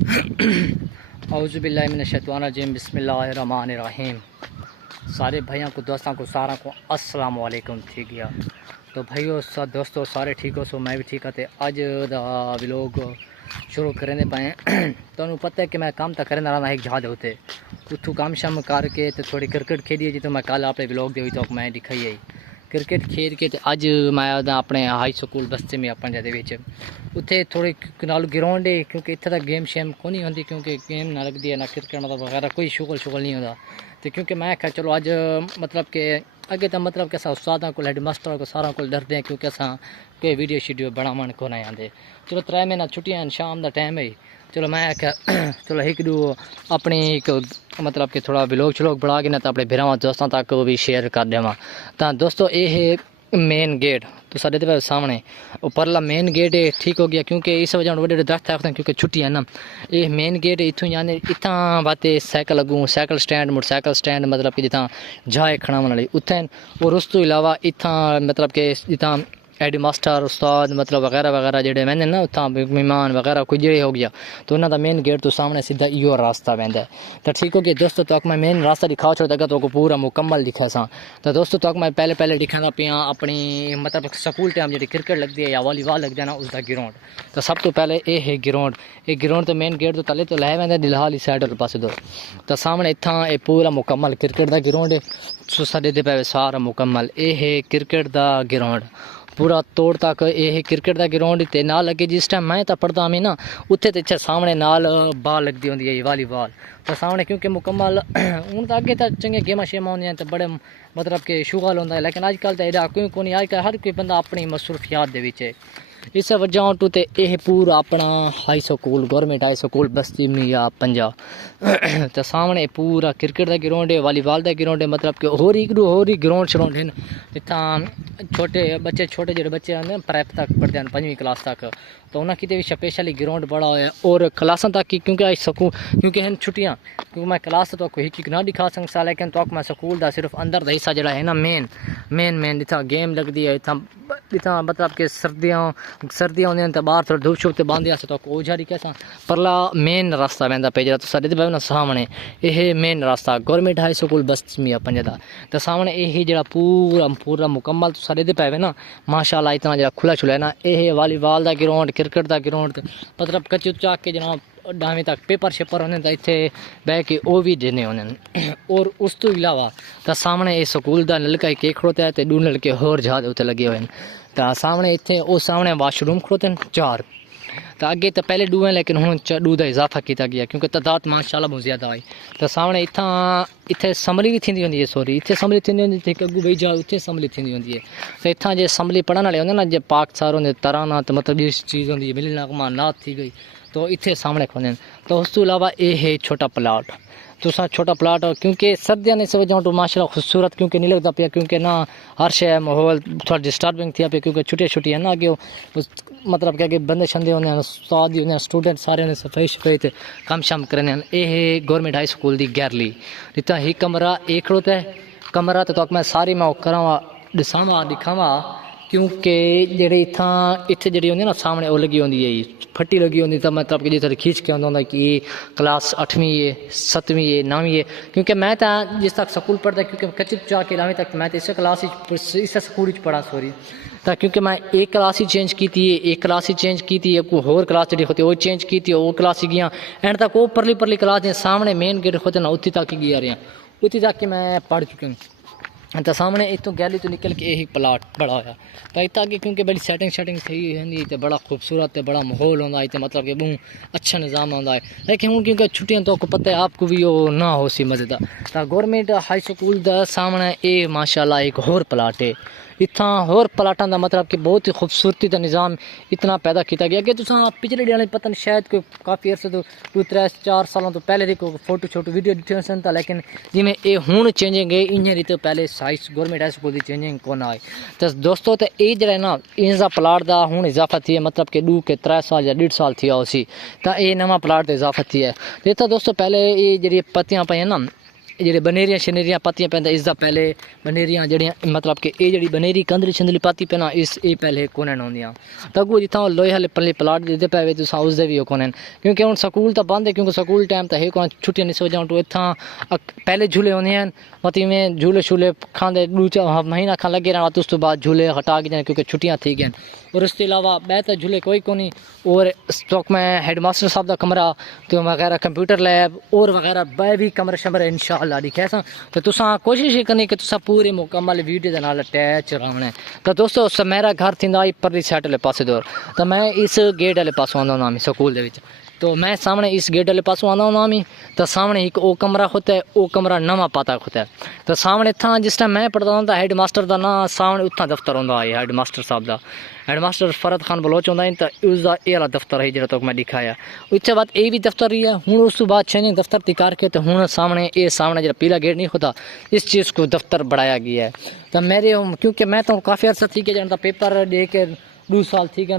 औज़ुबिल्लाहिमिनश्शैतानिर्रजीम बिस्मिल्लाहिर्रहमानिर्रहीम। सारे भाइयों को दोस्तों को सारा को अस्सलाम वालेकुम। ठीक गया तो भाइयों सब दोस्तों सारे ठीक हो सो मैं भी ठीक है। अज दा व्लॉग शुरू करें पाए तो पता है कि मैं काम तो करें रहा एक जहाज होते उतू काम शाम करके तो थोड़ी क्रिकेट खेली जी। तो मैं कल अपने व्लॉग दे तो मैं दिखाई आई क्रिकेट खेल के अज मैं अपने हाई स्कूल बस्ते में अपन जैसे उत्थे थोड़ी नाल ग्राउंड है क्योंकि इतना गेम शेम को नहीं होती क्योंकि गेम ना लगती है ना क्रिकेट मतलब वगैरह कोई शुगल नहीं होता। तो क्योंकि मैं क्या चलो अज मतलब कि अगे तो मतलब कि असा उस्तादा को हेड मास्टर को सारा को डरते हैं क्योंकि असा कोई वीडियो शीडियो बनावन को नहीं आते। चलो 3 महीना छुट्टियां शाम का टाइम है। चलो मैं क्या चलो एक दो अपनी एक मतलब कि थोड़ा व्लॉग शलॉग बना के ना तो अपने भरावां दोस्तों तक भी शेयर कर देवां। तो दोस्तों ये है मेन गेट तो साढ़े तो सामने उपरला मेन गेट है ठीक हो गया क्योंकि इस वजह बड़े बड़े दरख्त आखते हैं क्योंकि छुट्टी है ना। ये मेन गेट इतों यानी इतना बातें साइकिल लगूँ साइकिल स्टैंड मोटरसाइकिल स्टैंड मतलब कि जितना जाए खड़ावन वाली उत्थे और उस तो इलावा इतना मतलब कि जितना हेड मास्टर उस्ताद मतलब वगैरह वगैरह जेडे मैंने ना उतना मेहमान वगैरह कोई जे हो गया तो उन्होंने मेन गेट तो सामने सीधा इो रास्ता वहदा है। तो ठीक हो गया दोस्तों तो मैं मेन रास्ता दिखा छोड़ तो पूरा मुकम्मल दिखा सा। तो दोस्तों तो मैं पहले दिखाना पिया अपनी मतलब स्कूल टाइम जी क्रिकेट लगती है या वॉलीबॉल लगता है ना उसका ग्राउंड। तो सब तो पहले ये है ग्राउंड। ये ग्राउंड तो मेन गेट तो तले तो लै वह दिलहाल साइड वाले पास तो सामने इतना ये पूरा मुकम्मल क्रिकेट का ग्राउंड है। सो साढ़े पे सारा मुकम्मल ये है क्रिकेट का ग्राउंड पूरा तोड़ तक ये क्रिकेट का ग्राउंड ते नाल लगे जिस टाइम मैं तो पढ़ता मैं ना उत्थे तो इच्छा सामने नाल बॉल लगती होंगी है वॉलीबॉल तो सामने क्योंकि मुकम्मल हूँ तो अगे तो चंगे गेमां शेमां होंगे तो बड़े मतलब कि शुगल होंगे लेकिन अजकल तो एडा कोई को नहीं अजकल हर कोई बंदा अपनी मसरूफियात दे विच है। इस वजह तो यह पूरा अपना high school government high school बस्ती में या पंजाब तो सामने पूरा क्रिकेट का ग्राउंड है वॉलीबॉल का ग्राउंड है मतलब कि होर ही ग्राउंड श्राउंड हैं इतना छोटे जो बच्चे आते हैं प्राइप तक पढ़ते हैं 5वीं क्लास तक तो उन्हें कितने भी स्पेशली ग्राउंड बड़ा हुआ है और क्लासा तक की क्योंकि आई सकूँ क्योंकि हैं छुट्टियाँ क्योंकि मैं क्लास तो कोई एक ना दिखा सकता लेकिन तो मैं स्कूल का सिर्फ अंदर का हिस्सा जरा है ना मेन इतना गेम लगती है इतना मतलब कि सर्दियाँ होंगे तो बाहर थोड़ा धूप छुप बांधे तो ओझारी कैसा परला मेन रास्ता वहदा पे जरा तो साढ़े पे ना सामने यह मेन रास्ता गौरमेंट हाई स्कूल बस में पंजा तो सामने यही जरा पूरा मुकम्मल तो साढ़े पे ना माशाल्लाह इतना जरा खुला छुला है ना। यह वॉलीबॉल का ग्राउंड क्रिकेट का ग्राउंड मतलब कच्ची चाक के जनाब 10वीं तक पेपर शेपर होने तो इतने बह के वो भी देने होने और उस तो इलावा तो सामने ये स्कूल का नलका एक खड़ोता है तो 2 नलके होर जहाज उत्ते लगे हुए हैं। तो सामने इतने वो सामने वाशरूम खड़ोते हैं 4 तो अगे तो पहले 2 हैं लेकिन हूँ 2 का इजाफा किया गया क्योंकि तादाद माशाल्लाह बहुत ज़्यादा आई। तो सामने इतने असैम्बली भी थी होंगी है सॉरी इतने असैम्बली थी होंगी अगू बही जाओ उत्थे असैम्बली थी होंगी है। तो इतना जो असैम्बली पढ़ने वाले होंगे ना जो पाक सार होंगे तराना तो मतलब जिस चीज़ होंगी मिलना नात थी गई तो इतने सामने खोने। तो उस तो इलावा ये है छोटा प्लाट तो छोटा प्लाट क्योंकि सर्दियों ने वजह तो माशाल्लाह खूबसूरत क्योंकि नहीं लगता पाया क्योंकि ना हर शे माहौल थोड़ा डिस्टर्बिंग थी पे क्योंकि छुट्टियाँ ना अगे मतलब कि अगे बंदे शंदे होंगे उस्ताद होंगे स्टूडेंट सारे होंगे सफाई कम शाम करने। ये है गौरमेंट हाई स्कूल की गैरली इतना ही कमरा एक खड़ोता है कमरा तो मैं सारी मैं करावा दिखावा क्योंकि जेडे इतने जी होंगे ना सामने वो लगी होंगी है फट्टी लगी होंगी तो मतलब कि जिस खींच के आता कि ये क्लास 8वीं है 7वीं है 9वीं है क्योंकि मैं तो जिस तक स्कूल पढ़ता क्योंकि कच्ची चाह के 9वीं तक मैं तो इस क्लास इस स्कूल पढ़ा सॉरी तो क्योंकि मैं एक क्लास ही चेंज की थी एक क्लास ही चेंज की थी एक होर क्लास जी होती वो चेंज की थी वो क्लास ही गया एंड तक वो परली क्लास के सामने मेन गेट होते ना उत्थी तक ही गया रहा उत्थी तक मैं पढ़ चुकी हूँ। तो सामने इतों गैली तो निकल के यही प्लाट बड़ा होया तो इतना अगे क्योंकि बड़ी सेटिंग सही होंगी तो बड़ा खूबसूरत है बड़ा माहौल होता है तो मतलब कि बहुत अच्छा निज़ाम होता है। लेकिन हूँ क्योंकि छुट्टियां तो आपको पता है आपको भी वो ना हो सी मज़ेदार तो गौरमेंट हाई स्कूल का सामने ये माशाल्लाह एक होर प्लाट है इतना होर प्लाटा का मतलब कि बहुत ही खूबसूरती का निज़ाम इतना पैदा किया गया कि तुम पिछले दिन पता नहीं शायद कोई काफ़ी अर्से तो 2-3-4 सालों तो पहले कोई फोटो छोटो वीडियो दिखे सन था लेकिन जिमें ये हूँ चेंजिंग है इन रीते पहले साइज गौरमेंट हाई स्कूल की चेंजिंग कौन आए। तो दोस्तों तो ये जरा ना इनका प्लाट का हूँ इजाफा थी है मतलब कि 2 के 3 साल या 1.5 साल थी उसी तो ये नवा प्लाट का इजाफा थी है। तो दोस्तों पहले ये जी पत्तियाँ पाई ना ਜਿਹੜੇ ਬਨੇਰੀਆਂ ਸ਼ਨੇਰੀਆਂ ਪਾਤੀਆਂ ਪੈਂਦਾ ਇਸ ਦਾ ਪਹਿਲੇ ਬਨੇਰੀਆਂ ਜਿਹੜੀਆਂ ਮਤਲਬ ਕਿ ਇਹ ਜਿਹੜੀ ਬਨੇਰੀ ਕੰਦਰੀ ਛੰਦਲੀ ਪਾਤੀ ਪੈਣਾ ਇਸ ਇਹ ਪਹਿਲੇ ਕੋਨਣ ਹੁੰਦੀਆਂ ਤਾਂ ਅੱਗੋਂ ਜਿੱਥਾਂ ਲੋਹੇ ਵਾਲੇ ਪੱਲੇ ਪਲਾਟ ਦੇ ਪਏ ਵੇ ਤੁਸੀਂ ਉਸ ਦੇ ਵੀ ਕੋਨਣ ਕਿਉਂਕਿ ਹੁਣ ਸਕੂਲ ਤਾਂ ਬੰਦ ਹੈ ਕਿਉਂਕਿ ਸਕੂਲ ਟਾਈਮ ਤਾਂ ਹੈ ਕੋਈ ਛੁੱਟੀਆਂ नहीं सो जाऊँ तो इतना पहले झूले होने हैं मती में झूले शूले खाते महीना खान लगे रहना तो उस तो बाद झूले हटा के जाए क्योंकि छुट्टियाँ थी गई और उसके अलावा बेहतर झूले कोई को नहीं और स्टॉक में हेडमास्टर साहब का कमरा तो वगैरह कंप्यूटर लैब और वगैरह बै भी कमरे शमरे इंशाअल्लाह दिखे तो तुसा कोशिश ही करनी कि तुसा पूरे मुकम्मल वीडियो के नाल अटैच रहना है तो दोस्तों मेरा घर थी परली साइड वाले पासे दूर तो मैं इस गेट वाले पासों आना होना स्कूल के तो मैं सामने इस गेट वाले पासों आना होना मी तो सामने एक वो कमरा होता है वो कमरा नवा पाता होता है तो सामने था जिस टाइम मैं पढ़ता हूँ हेड मास्टर का ना सामने उत्था दफ्तर होंदा है हेड मास्टर साहब का head master Farad Khan Bloch होंदा है तो उसका ये वाला दफ्तर है जो तो मैं दिखाया उसके बाद ये भी दफ्तर ही है हूँ उस बाद चेंजिंग दफ्तर तैयार के तो हूँ सामने ये सामने जो पीला गेट नहीं होता इस चीज़ को दफ्तर बढ़ाया गया है तो मेरे क्योंकि मैं तो काफ़ी अर्सा थी कि जानता पेपर दे के 2 साल थी कि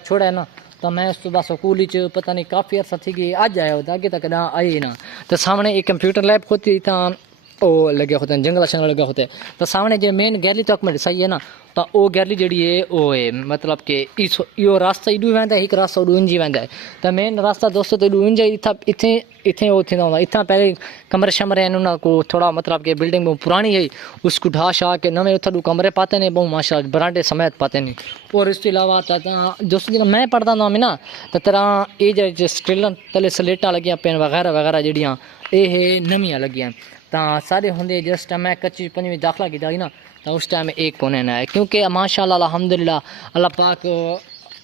छोड़ा है ना तो मैं उस बाद स्कूल पता नहीं काफ़ी अर्सा थी कि अज आया होता आगे तक ना आई ना तो सामने एक कंप्यूटर लैब होती था वो लगे होते हैं जंगल शंगल लगे होते हैं तो सामने जो मेन गैलरी तक में सही है ना तो वो गैलरी जी है वो है मतलब कि यो रास्ता इडू वेंदा है एक रास्ता उडू इंजी वेंदा है तो मेन रास्ता दोस्तों तो इडू इंजा इतने इतने वो थी होंदा इतना पहले कमरे शमरे उन्होंने को थोड़ा मतलब कि बिल्डिंग बहुत पुरानी है उसको ढा शा के नवे उधर कमरे पाते नहीं बहुत माशा बरांडे समेत पाते नहीं और इसके अलावा दोस्तों जो मैं पढ़ता था ना तो तरह ये जो स्ट्रेलन तले सलेटा लगियां पेन वगैरह वगैरह जड़ियाँ ये नवियाँ लगियां तो सारे होंगे जिस टाइम मैं कच्ची पंजवीं दाखिला किया ना तो उस टाइम एक कोने ना है क्योंकि माशाअल्लाह अल्हम्दुलिल्लाह अल्लाह पाक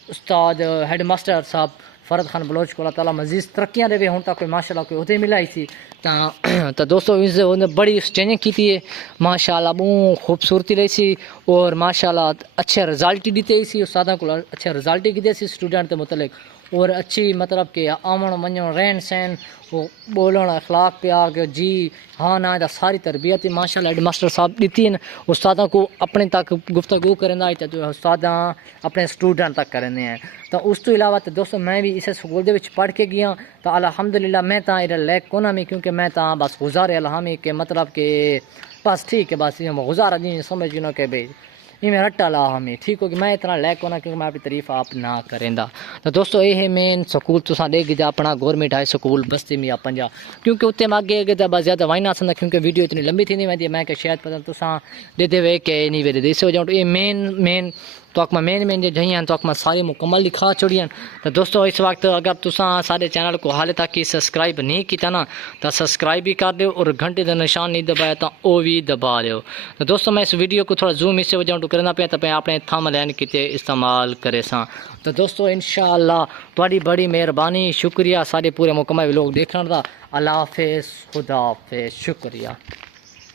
उस्ताद हेड मास्टर साहब फरद खान बलोच को अल्लाह ताला मजीद तरक्कियां देवे हूँ तक माशाअल्लाह कोई उहदे मिलाई सी तो दोस्तों इसने बड़ी चेंजिंग की थी माशाअल्लाह बहुत खूबसूरती रही सी और माशाअल्लाह अच्छे रिजल्ट ही दीते सी उस्तादा को अच्छे रिजल्ट ही किए स्टूडेंट के मुतलिक और अच्छी मतलब कि आवन वञण रहन सहन वो बोलण अखलाक प्यार जी हाँ ना सारी तरबियत माशाअल्लाह हेड मास्टर साहब दी है उस्तादा को अपने तक गुफ्तगू करेंदा तो उस्तादा अपने स्टूडेंट तक करेंदे हैं तो उस तो इलावा तो दोस्तों मैं भी इस स्कूल के पढ़ के गया तो अल्हम्दुलिल्लाह मैं तो इधर लैक कोना में क्योंकि मैं तो बस गुजारे अल्हमी के मतलब कि बस ठीक है बस गुजारा नहीं समझ नो के भाई ये मेरा टला हमें ठीक होगी मैं इतना लैक होना क्योंकि मैं अपनी तारीफ आप ना करेंदा तो दोस्तों ये है मेन स्कूल तुसा देख जा अपना गवर्नमेंट हाई स्कूल बस्ती में पंजा क्योंकि उत्ते मैं आगे आगे तो बस ज़्यादा वाई ना सकता क्योंकि वीडियो इतनी लंबी थी नहीं वही मैं शायद पता तुसा देते वे के नहीं वे देसे हो जाऊँ तो ये मेन तो मैं मेन जो जही तो मैं सारी मुकम्मल दिखा छोड़ी तो दोस्तों इस वक्त अगर तुसा सारे चैनल को हाले तक सब्सक्राइब नहीं किया ना तो सब्सक्राइब भी कर दो और घंटे का निशान नहीं दबाया तो वो भी दबा दो तो दोस्तों मैं इस वीडियो को थोड़ा जूम इससे वजह तो करना पे तो मैं अपने थम लैन किते इस्तेमाल करे सा तो दोस्तों इंशाअल्लाह थोड़ी बड़ी मेहरबानी शुक्रिया सारे पूरे मुकम्मल लोग देखने का अल्लाह हाफिज़ खुदा हाफिज़ शुक्रिया।